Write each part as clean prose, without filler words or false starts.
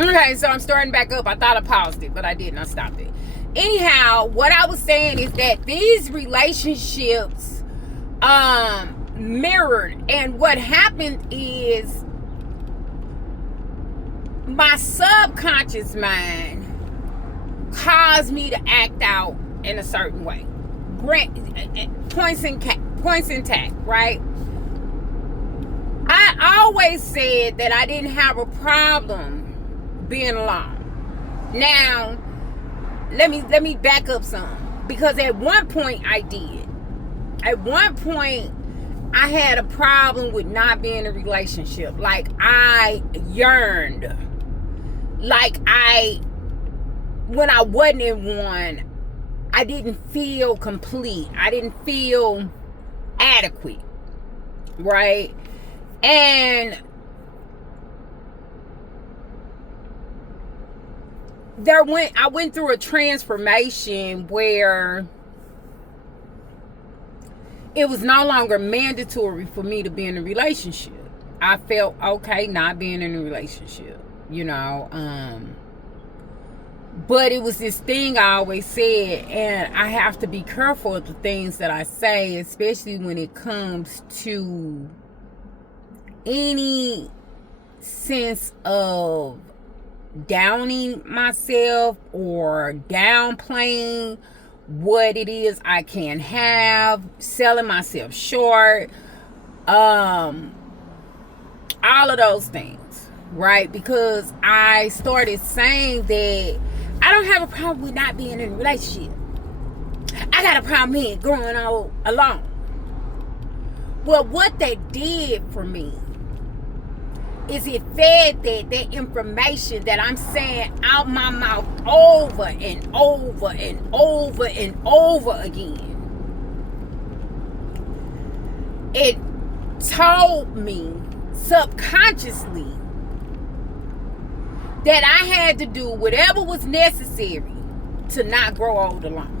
Okay, so I'm starting back up. I thought I paused it, but I didn't. I stopped it. Anyhow, what I was saying is that these relationships mirrored, and what happened is my subconscious mind caused me to act out in a certain way. Points intact, right? I always said that I didn't have a problem being alone. Now, let me back up some, because at one point I did. At one point, I had a problem with not being in a relationship. Like, I yearned. Like, when I wasn't in one, I didn't feel complete. I didn't feel adequate, right? And I went through a transformation where it was no longer mandatory for me to be in a relationship. I felt okay not being in a relationship, you know. But it was this thing I always said, and I have to be careful of the things that I say, especially when it comes to any sense of downing myself or downplaying what it is I can have, selling myself short, all of those things, right? Because I started saying that I don't have a problem with not being in a relationship. I got a problem being growing old alone. Well, what that did for me is it fed that information that I'm saying out my mouth over and over and over and over again. It told me subconsciously that I had to do whatever was necessary to not grow old alone.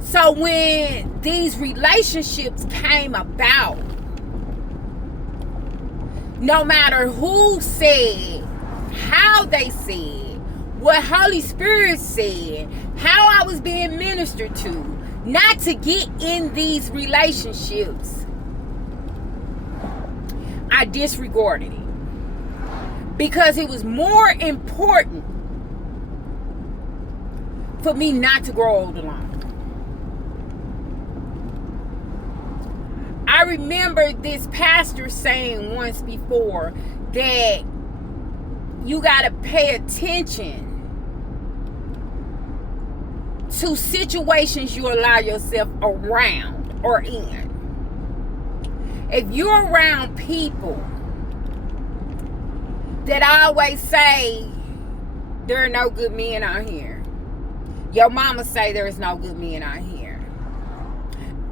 So when these relationships came about, no matter who said, how they said, what Holy Spirit said, how I was being ministered to, not to get in these relationships, I disregarded it. Because it was more important for me not to grow old alone. I remember this pastor saying once before that you got to pay attention to situations you allow yourself around or in. If you're around people that always say there are no good men out here, your mama say there is no good men out here,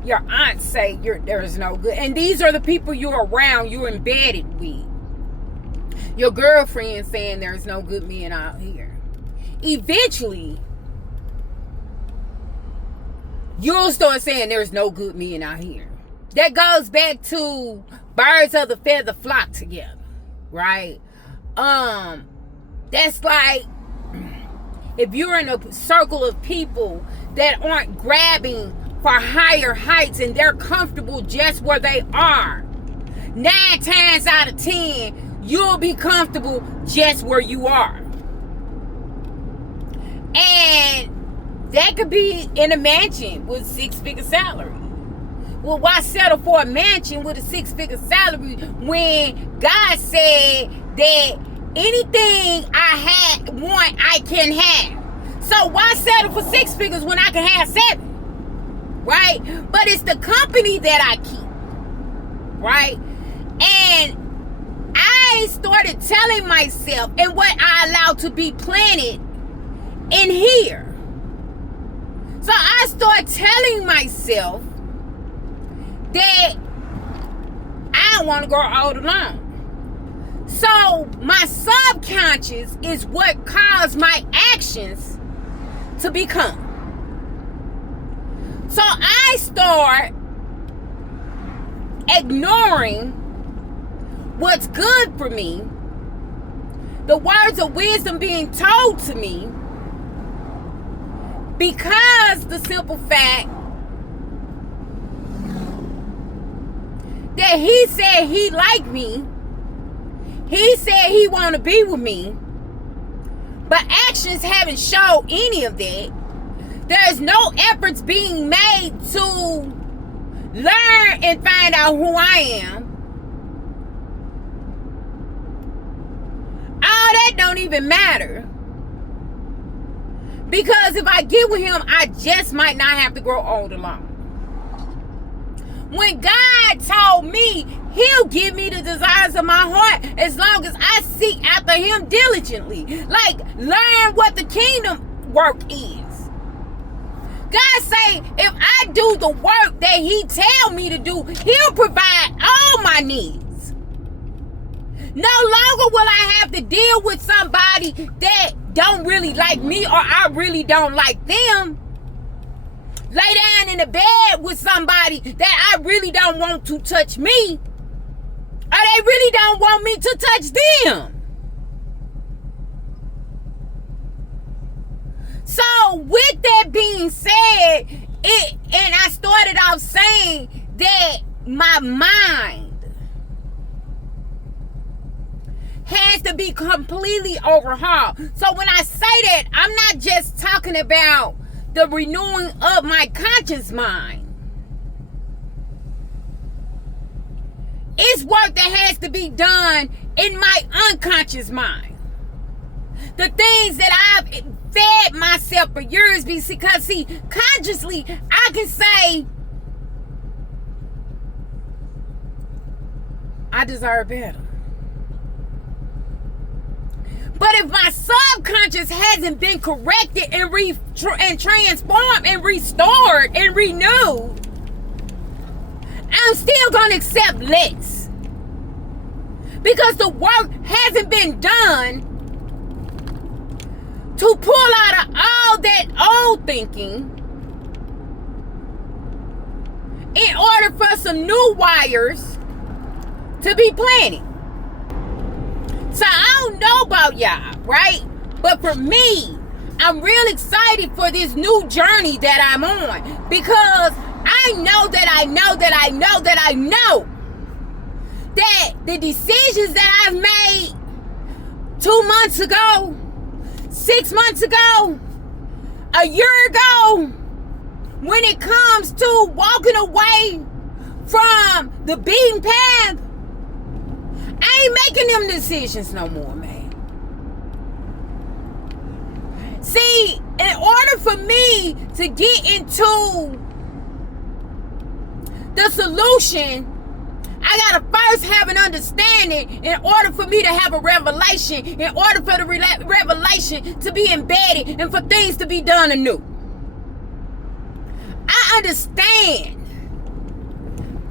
your aunt say there is no good, and these are the people you're around, you're embedded with. Your girlfriend saying there's no good men out here. Eventually, you'll start saying there's no good men out here. That goes back to birds of the feather flock together, right? That's like if you're in a circle of people that aren't grabbing for higher heights and they're comfortable just where they are, 9 times out of 10 you'll be comfortable just where you are. And that could be in a mansion with 6-figure salary. Well, why settle for a mansion with a 6-figure salary when God said that anything I want, I can have? So why settle for 6 figures when I can have 7? Right? But it's the company that I keep. Right? And I started telling myself, and what I allowed to be planted in here. So I started telling myself that I don't want to grow old alone. So my subconscious is what caused my actions to become. So I start ignoring what's good for me the words of wisdom being told to me, because the simple fact that he said he liked me, he said he want to be with me, but actions haven't showed any of that. There's no efforts being made to learn and find out who I am. All that don't even matter. Because if I get with him, I just might not have to grow old alone. When God told me he'll give me the desires of my heart as long as I seek after him diligently. Like, learn what the kingdom work is. God say, if I do the work that he tell me to do, he'll provide all my needs. No longer will I have to deal with somebody that don't really like me, or I really don't like them. Lay down in the bed with somebody that I really don't want to touch me, or they really don't want me to touch them. So with that being said, and I started off saying that my mind has to be completely overhauled. So when I say that, I'm not just talking about the renewing of my conscious mind. It's work that has to be done in my unconscious mind. The things that I've fed myself for years, because see, consciously I can say I deserve better. But if my subconscious hasn't been corrected and transformed and restored and renewed, I'm still going to accept less. Because the work hasn't been done to pull out of all that old thinking in order for some new wires to be planted. So I don't know about y'all, right? But for me, I'm real excited for this new journey that I'm on, because I know that the decisions that I've made 2 months ago, 6 months ago, a year ago, when it comes to walking away from the beaten path, I ain't making them decisions no more, man. See, in order for me to get into the solution, I gotta first have an understanding in order for me to have a revelation, in order for the revelation to be embedded and for things to be done anew. I understand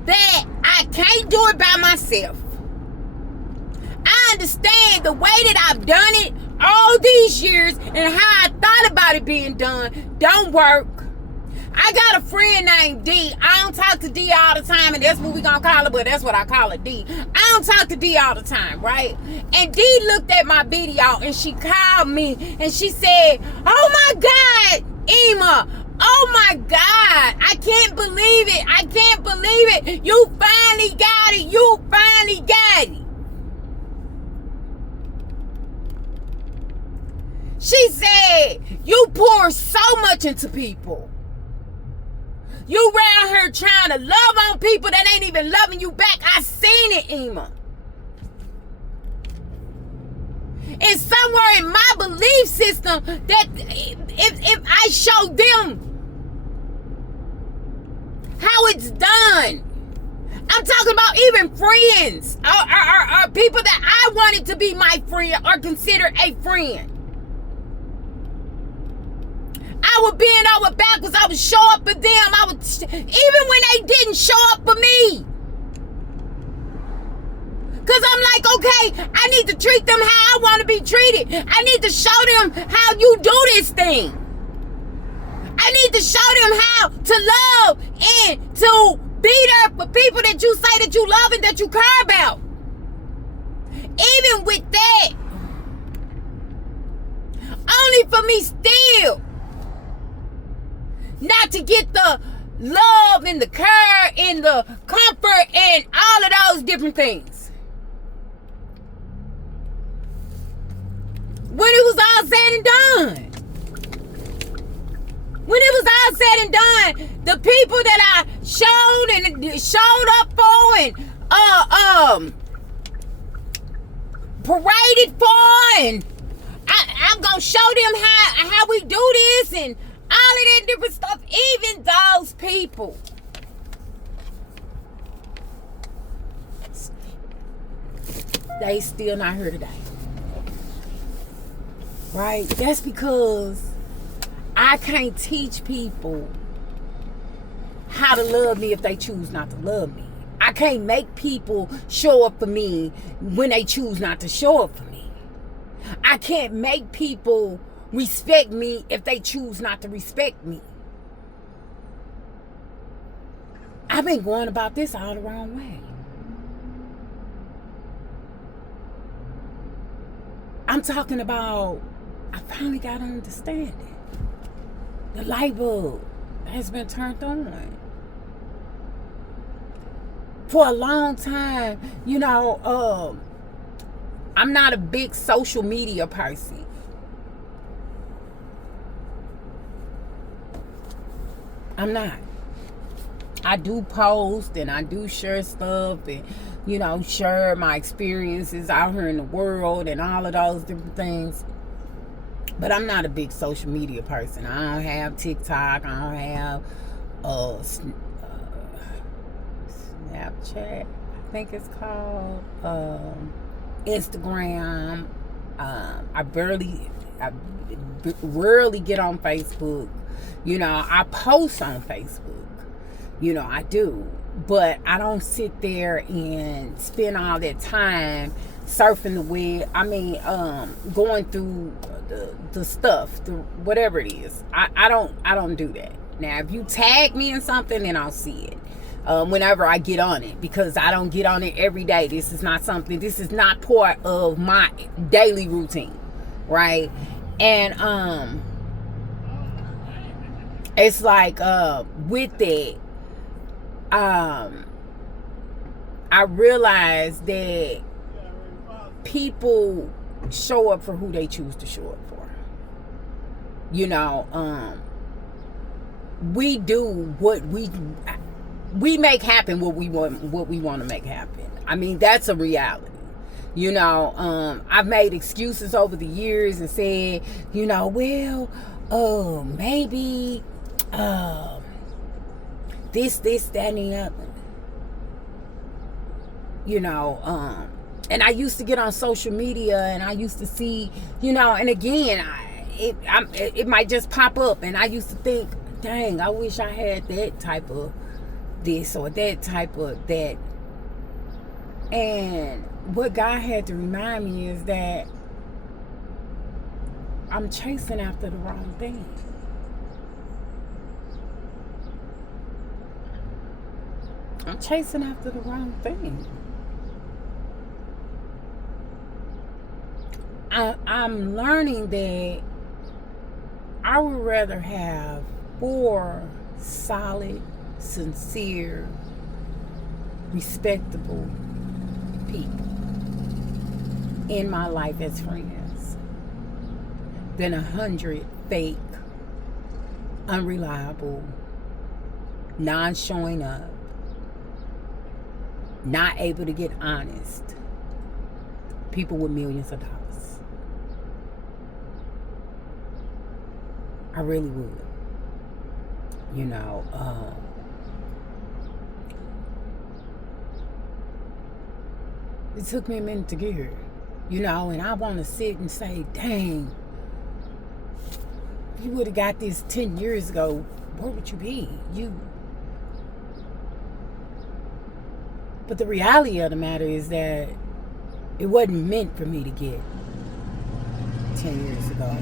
that I can't do it by myself. I understand the way that I've done it all these years and how I thought about it being done don't work. I got a friend named D. I don't talk to D all the time, and that's what we gonna call her, but that's what I call her, D. I don't talk to D all the time, right? And D looked at my video and she called me and she said, "Oh my God, Emma, oh my God, I can't believe it. I can't believe it. You finally got it. You finally got it." She said, "You pour so much into people. You around here trying to love on people that ain't even loving you back. I seen it, Emma. It's somewhere in my belief system that if I show them how it's done," I'm talking about even friends or people that I wanted to be my friend or consider a friend. I would bend over backwards. I would show up for them. Even when they didn't show up for me. Because I'm like, okay, I need to treat them how I want to be treated. I need to show them how you do this thing. I need to show them how to love and to be there for people that you say that you love and that you care about. Even with that, for me still. Not to get the love and the care and the comfort and all of those different things. When it was all said and done. When it was all said and done, the people that I showed up for and paraded for, and I'm gonna show them how we do this and all of that different stuff. Even those people, they still not here today, right? That's because I can't teach people how to love me if they choose not to love me. I can't make people show up for me when they choose not to show up for me. I can't make people respect me if they choose not to respect me. I've been going about this all the wrong way. I'm talking about, I finally got to understand it. The light bulb has been turned on. For a long time, I'm not a big social media person. I'm not. I do post and I do share stuff and, share my experiences out here in the world and all of those different things. But I'm not a big social media person. I don't have TikTok. I don't have Snapchat, I think it's called. Instagram. I rarely get on Facebook. I post on Facebook. I do. But I don't sit there and spend all that time surfing the web. I mean, going through the stuff, whatever it is. I don't do that. Now, if you tag me in something, then I'll see it. Whenever I get on it, because I don't get on it every day. This is not part of my daily routine, right? And it's like with that, I realized that people show up for who they choose to show up for. We do what we make happen what we want to make happen. I mean, that's a reality. I've made excuses over the years and said, maybe this, that, and the other. And I used to get on social media and I used to see, and again, it might just pop up and I used to think, dang, I wish I had that type of this or that type of that. And what God had to remind me is that I'm chasing after the wrong thing. I'm chasing after the wrong thing. I'm learning that I would rather have 4 solid, sincere, respectable people in my life as friends than 100 fake, unreliable, non-showing up, not able to get honest people with millions of dollars. I really would. It took me a minute to get here, and I want to sit and say, dang, if you would have got this 10 years ago, where would you be? But the reality of the matter is that it wasn't meant for me to get 10 years ago.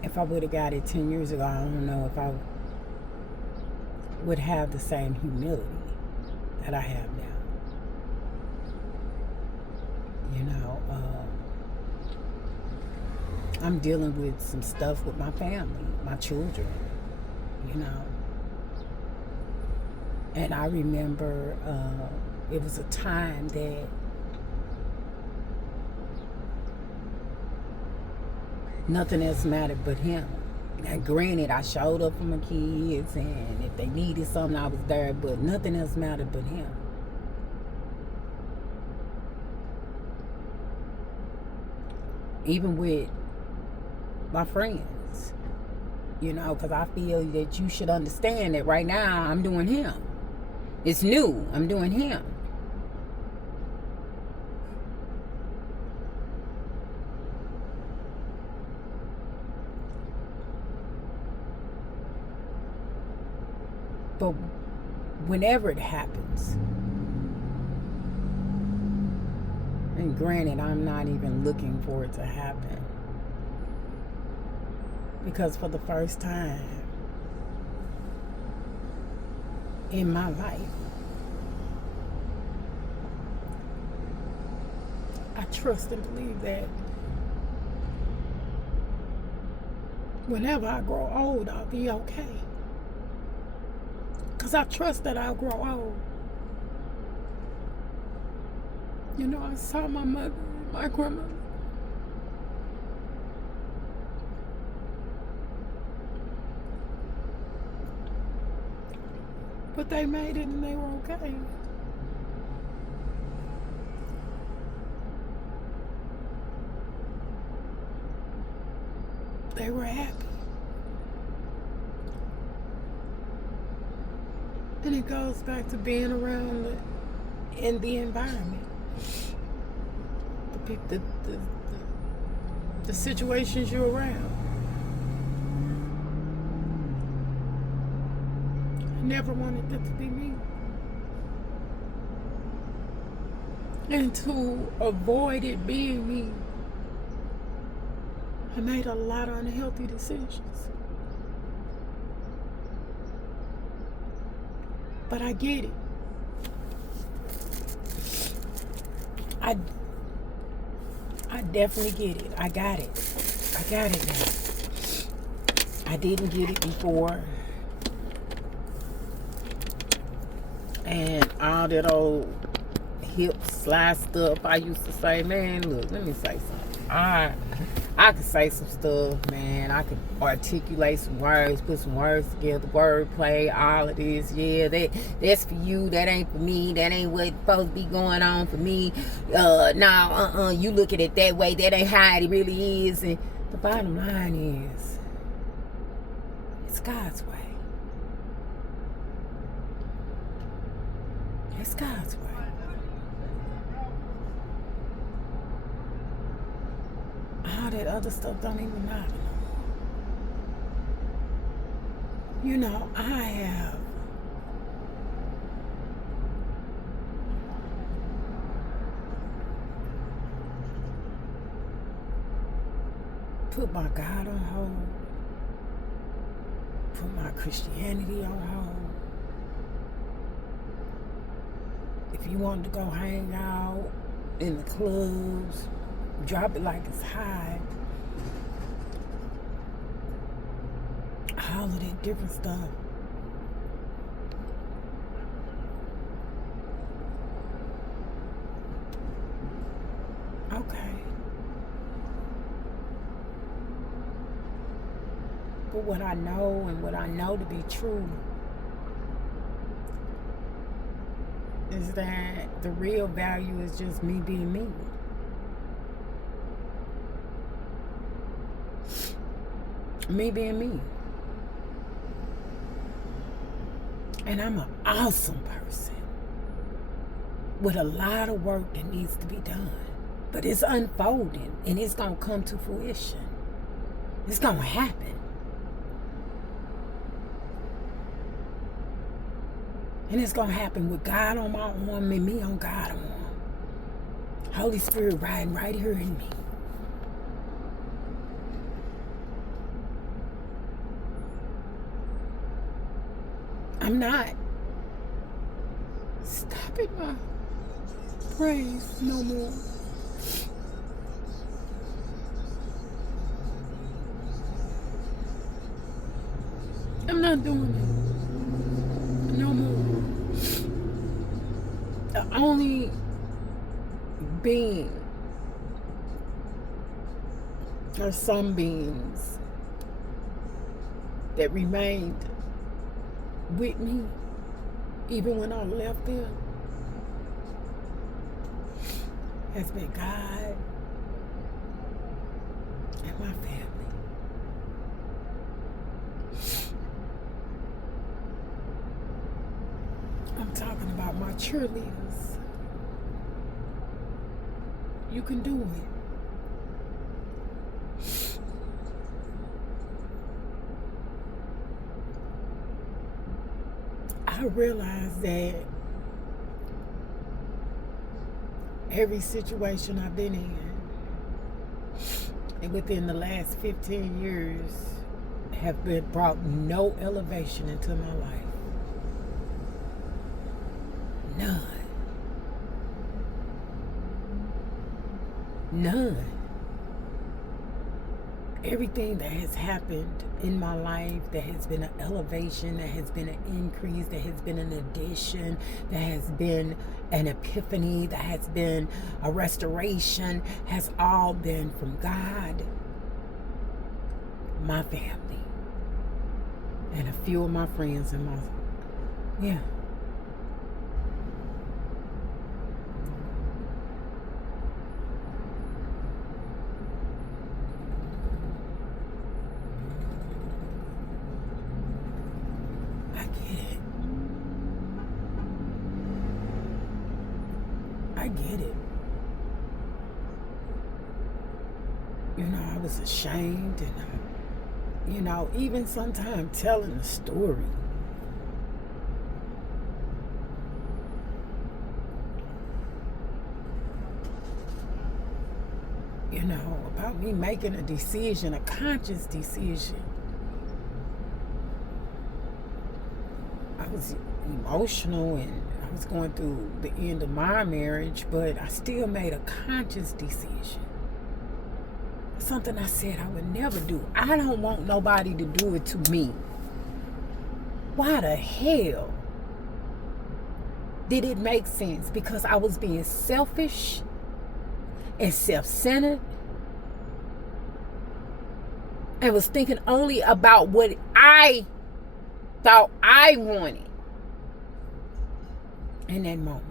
If I would have got it 10 years ago, I don't know if I would have the same humility that I have now. You know, I'm dealing with some stuff with my family, my children, you know. And I remember it was a time that nothing else mattered but him. Now, granted, I showed up for my kids, and if they needed something, I was there, but nothing else mattered but him. Even with my friends, you know, because I feel that you should understand that right now I'm doing him. It's new. I'm doing him. But whenever it happens, and granted, I'm not even looking for it to happen, because for the first time in my life, I trust and believe that whenever I grow old, I'll be okay. Because I trust that I'll grow old. You know, I saw my mother and my grandmother. But they made it and they were okay. They were happy. And it goes back to being around in the environment. The situations you're around. I never wanted that to be me. And to avoid it being me, I made a lot of unhealthy decisions. But I get it. I definitely get it. I got it. I got it now. I didn't get it before. And all that old hip slide stuff I used to say, man, look, let me say something. I could say some stuff, man. I could articulate some words, put some words together, wordplay, all of this. Yeah, that's for you. That ain't for me. That ain't what's supposed to be going on for me. You look at it that way. That ain't how it really is. And the bottom line is, it's God's way. It's God's way. All that other stuff don't even matter no more. You know, I have put my God on hold, put my Christianity on hold. If you wanted to go hang out in the clubs, drop it like it's high. All of that different stuff. Okay. But what I know and what I know to be true is that the real value is just me being me. Me being me. And I'm an awesome person with a lot of work that needs to be done. But it's unfolding and it's going to come to fruition. It's going to happen. And it's going to happen with God on my arm and me on God's arm. Holy Spirit riding right here in me. I'm not stopping my praise no more. I'm not doing it no more. The only being, or some beings, that remained with me even when I left them has been God and my family. I'm talking about my cheerleaders. You can do it. I realize that every situation I've been in, and within the last 15 years, have brought no elevation into my life. None. None. Everything that has happened in my life, that has been an elevation, that has been an increase, that has been an addition, that has been an epiphany, that has been a restoration, has all been from God, my family, and a few of my friends and yeah. I get it. You know, I was ashamed, and you know, even sometimes telling the story. You know, about me making a decision, a conscious decision. I was emotional and I was going through the end of my marriage, but I still made a conscious decision. Something I said I would never do. I don't want nobody to do it to me. Why the hell did it make sense? Because I was being selfish and self-centered and was thinking only about what I thought I wanted in that moment.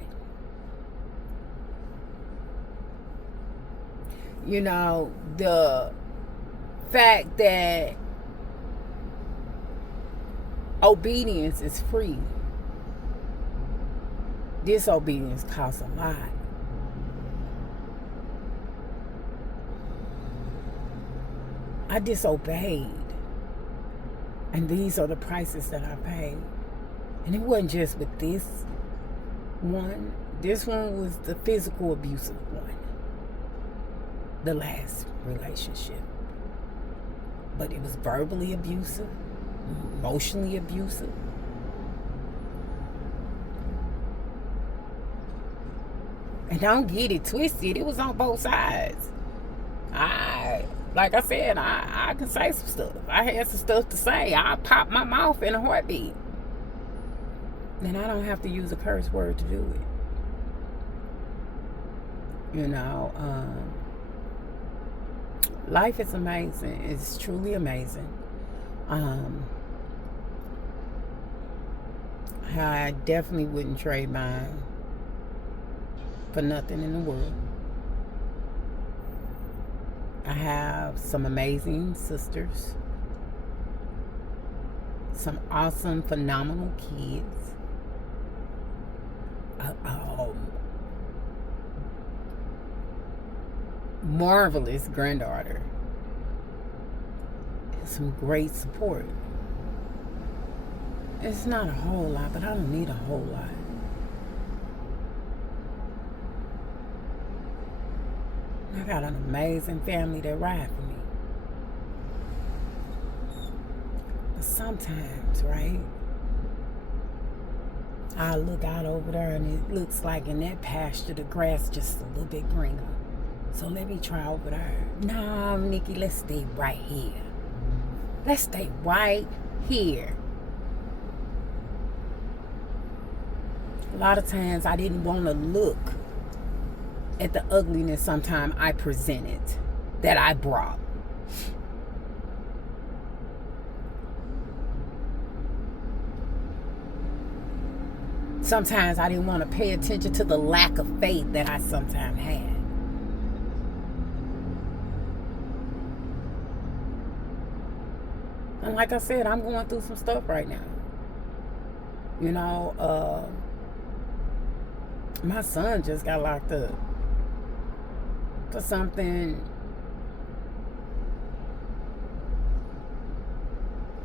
You know, the fact that obedience is free, disobedience costs a lot. I disobeyed, and these are the prices that I paid. And it wasn't just with this one. This one was the physical abusive one, the last relationship. But it was verbally abusive, emotionally abusive. And don't get it twisted, it was on both sides. Like I said, I can say some stuff. I had some stuff to say. I pop my mouth in a heartbeat. And I don't have to use a curse word to do it. You know, life is amazing. It's truly amazing. I definitely wouldn't trade mine for nothing in the world. I have some amazing sisters, some awesome, phenomenal kids, marvelous granddaughter, and some great support. It's not a whole lot, but I don't need a whole lot. I got an amazing family that ride for me. But sometimes, right, I look out over there and it looks like in that pasture the grass just a little bit greener. So let me try over there. Nah, Nikki, let's stay right here. Let's stay right here. A lot of times I didn't want to look at the ugliness sometimes I presented, that I brought. Sometimes I didn't want to pay attention to the lack of faith that I sometimes had. And like I said, I'm going through some stuff right now. You know, my son just got locked up for something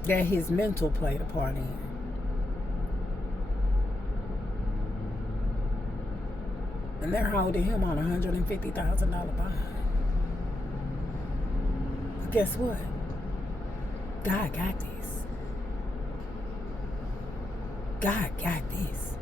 that his mental played a part in. And they're holding him on $150,000 bond. But guess what? God got this. God got this.